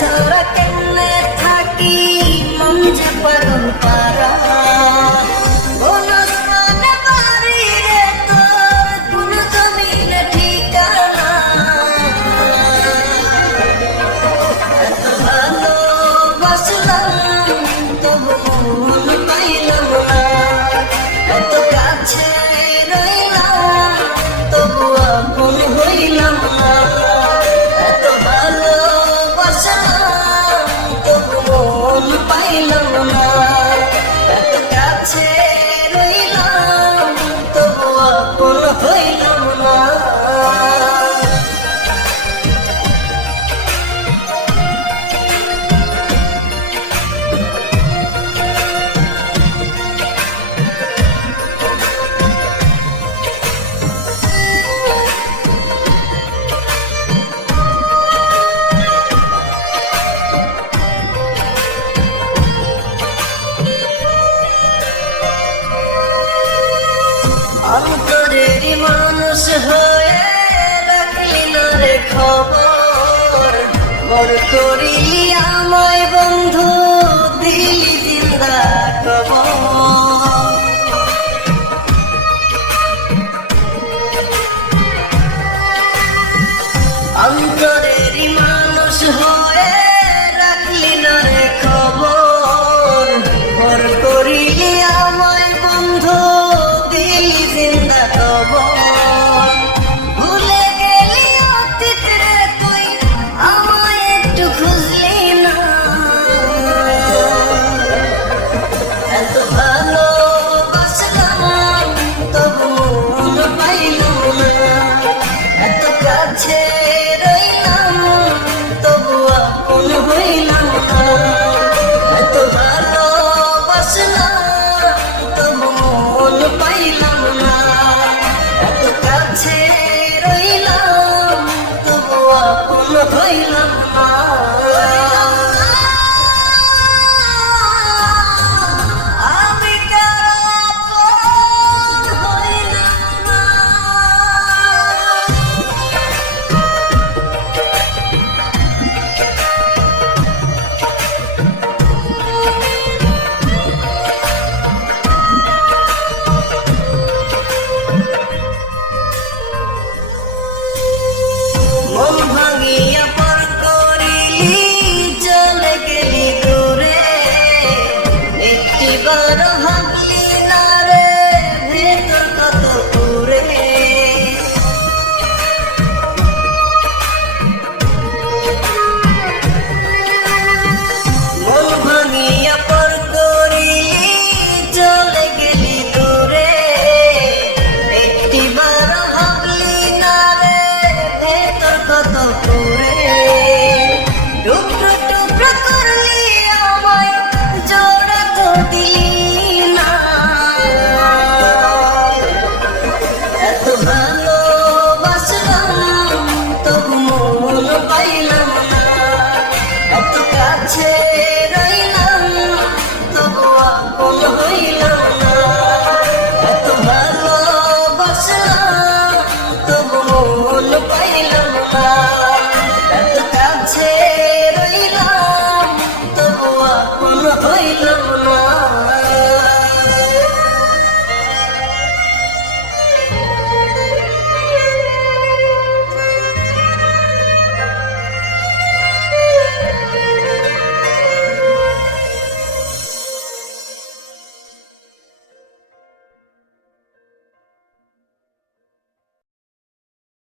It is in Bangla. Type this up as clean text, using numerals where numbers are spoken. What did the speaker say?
ছাড়া কেমনে থাকি মন যে পাগল পারা অন্তরেরই মানুষ হয়ে রাখলি না রে খবর বর করিলি আমায় বন্ধু দিলি জিন্দা কবর অন্তরেরই মানুষ হয়ে রাখলি না রে খবর বর করিলি আমায় বন্ধু ভুলে গেলি অতীত রে তুই আমায় একটু খুঁজলি না এত ভালোবাসলাম তবু মন পাইলাম না এত কাছে রইলাম তবু আপন হইলাম না এত ভালোবাসলাম তবু মন পাইলাম না কাছে রইলাম তবু আপন হইলাম না আমি আপন হইলাম না মন ভাঙিয়া পর করিলি চলে গেলি দূরে একটিবার ভাবলি না রে ভেতর কত দূরে মন ভাঙিয়া পর করিলি চলে গেলি দূরে একটিবার ভাবলি না রে কত করে টুকরো টুকরো করলি আমায় জোড়া তো দিলি না এত ভালোবাসলাম তবু মন পাইলাম না এত কাছে রইলাম তবু আপন হইলাম না এত ভালোবাসলাম তবু মন পাইলাম